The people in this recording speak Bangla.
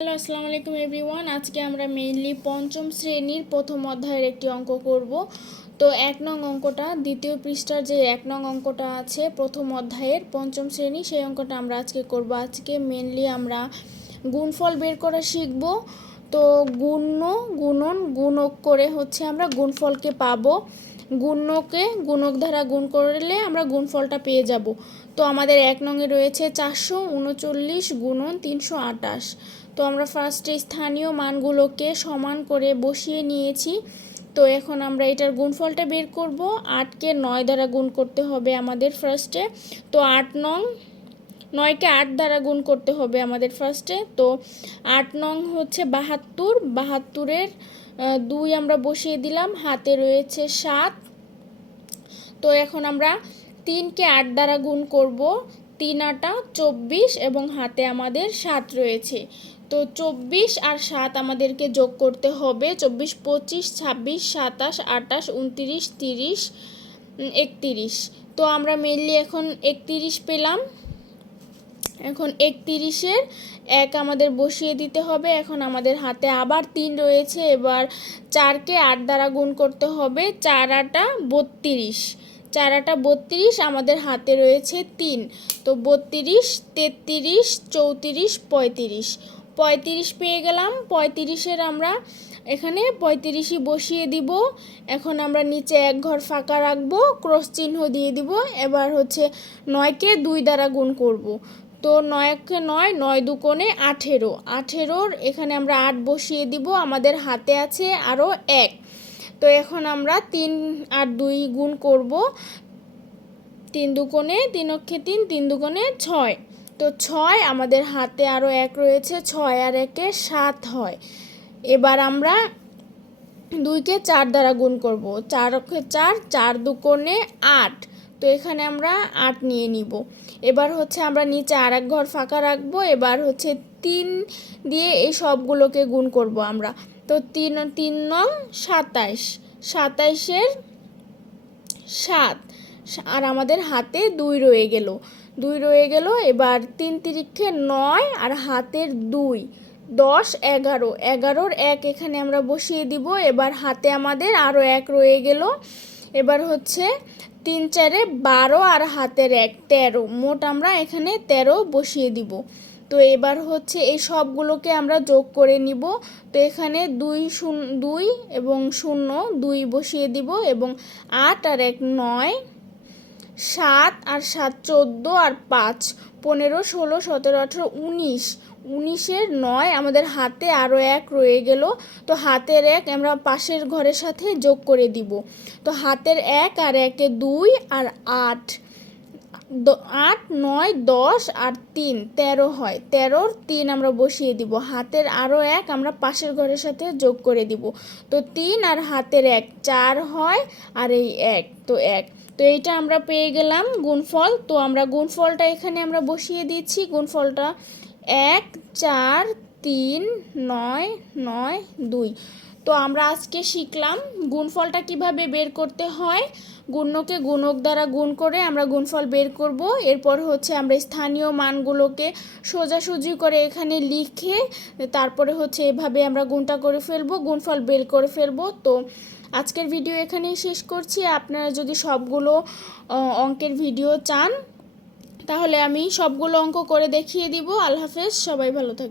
হ্যালো, আসসালামু আলাইকুম এভরিওয়ান। আজকে আমরা মেইনলি পঞ্চম শ্রেণির প্রথম অধ্যায়ের একটি অঙ্ক করব। তো এক নং অঙ্কটা, দ্বিতীয় পৃষ্ঠার যে এক নং অঙ্কটা আছে প্রথম অধ্যায়ের পঞ্চম শ্রেণি, সেই অঙ্কটা আমরা আজকে করব। আজকে মেইনলি আমরা গুণফল বের করা শিখব। তো গুণ্য, গুণন, গুণক করে হচ্ছে আমরা গুণফলকে পাবো। গুণ্যকে গুণক দ্বারা গুণ করলে আমরা গুণফলটা পেয়ে যাব। তো আমাদের এক নঙে রয়েছে চারশো উনচল্লিশ গুণন তিনশো আটাশ। তো আমরা ফার্স্টে স্থানীয় মানগুলোকে সমান করে বসিয়ে নিয়েছি। তো এখন আমরা এটার গুণফলটা বের করব। আটকে নয় দ্বারা গুণ করতে হবে আমাদের ফার্স্টে তো আট নং নয়কে আট দ্বারা গুণ করতে হবে আমাদের ফার্স্টে তো আট নং হচ্ছে বাহাত্তর, বাহাত্তরের দুই আমরা বসিয়ে দিলাম। হাতে রয়েছে সাত। তো এখন আমরা তিনকে আট দ্বারা গুণ করব, তিন আটা চব্বিশ এবং হাতে আমাদের সাত রয়েছে। তো চব্বিশ আর সাত আমাদেরকে যোগ করতে হবে, চব্বিশ, পঁচিশ, ছাব্বিশ, সাতাশ, আটাশ, উনতিরিশ, তিরিশ একতিরিশ। তো আমরা মেনলি এখন একতিরিশ পেলাম। এখন একতিরিশের এক আমাদের বসিয়ে দিতে হবে। এখন আমাদের হাতে আবার তিন রয়েছে। এবার চারকে আট দ্বারা গুণ করতে হবে, চার আটা বত্রিশ। চার আটা বত্রিশ, আমাদের হাতে রয়েছে তিন। তো বত্রিশ, তেত্রিশ, চৌত্রিশ, পঁয়ত্রিশ। পঁয়ত্রিশ পেয়ে গেলাম, পঁয়ত্রিশের আমরা এখানে পঁয়ত্রিশই বসিয়ে দিব। এখন আমরা নিচে এক ঘর ফাঁকা রাখব, ক্রস চিহ্ন দিয়ে দিব। এবার হচ্ছে নয়কে দুই দ্বারা গুণ করব। তো নয়কে নয় নয় দুকোণে আঠেরো। আঠেরোর এখানে আমরা আট বসিয়ে দিব, আমাদের হাতে আছে আরও এক। তো এখন আমরা তিন আর দুই গুণ করব তিন দুকোণে তিন অক্ষে তিন তিন দুকোণে ছয়। তো ছয় আমাদের হাতে আরও এক রয়েছে, ছয় আর একে সাত হয়। এবার আমরা দুইকে চার দ্বারা গুণ করব। চার অক্ষে চার চার দুকোণে আট। তো এখানে আমরা আট নিয়ে নিব। এবার হচ্ছে আমরা নিচে আর এক ঘর ফাঁকা রাখব। এবার হচ্ছে তিন দিয়ে এই সবগুলোকে গুণ করব আমরা। তো তিন তিন নং সাতাইশ সাতাইশের সাত। আর আমাদের হাতে দুই রয়ে গেল। দুই রয়ে গেল, এবার তিন তিরিক্ষে নয় আর হাতের দুই। দশ, এগারো। এগারোর এক এখানে আমরা বসিয়ে দিব। এবার হাতে আমাদের আরও এক রয়ে গেল। এবার হচ্ছে তিন চারে বারো আর হাতের এক তেরো। মোট আমরা এখানে তেরো বসিয়ে দিব। তো এবার হচ্ছে এই সবগুলোকে আমরা যোগ করে নিব। তো এখানে দুই শূন্য, দুই এবং শূন্য দুই বসিয়ে দিব এবং আট আর এক নয়, সাত আর সাত চোদ্দ আর পাঁচ, পনেরো, ষোলো, সতেরো, আঠেরো, উনিশ, উনিশের নয় আমাদের হাতে আরও এক রয়ে গেল। তো হাতের এক আমরা পাশের ঘরের সাথে যোগ করে দিব। তো হাতের এক আর একে দুই আর আট আট, নয়, দশ আর তিন, তেরো হয়। তেরোর তিন আমরা বসিয়ে দিব। হাতের আরও এক আমরা পাশের ঘরের সাথে যোগ করে দিব। তো তিন আর হাতের এক, চার হয় আর এই এক, তো এক। তো এইটা আমরা পেয়ে গেলাম গুণফল। তো আমরা গুণফলটা এখানে আমরা বসিয়ে দিচ্ছি। গুণফলটা এক, চার, তিন, নয় নয়, দুই। তো আমরা আজকে শিখলাম গুণফলটা কীভাবে বের করতে হয়। গুণ্যকে গুণক দ্বারা গুণ করে আমরা গুণফল বের করব। এরপর হচ্ছে আমরা স্থানীয় মানগুলোকে সোজাসুজি করে এখানে লিখে তারপরে হচ্ছে এভাবে আমরা গুণটা করে ফেলব, গুণফল বের করে ফেলব। তো আজকের ভিডিও এখানেই শেষ করছি। আপনারা যদি সবগুলো অঙ্কের ভিডিও চান, তাহলে আমি সবগুলো অঙ্ক করে দেখিয়ে দিব। আল্লাহ হাফেজ, সবাই ভালো থাকবে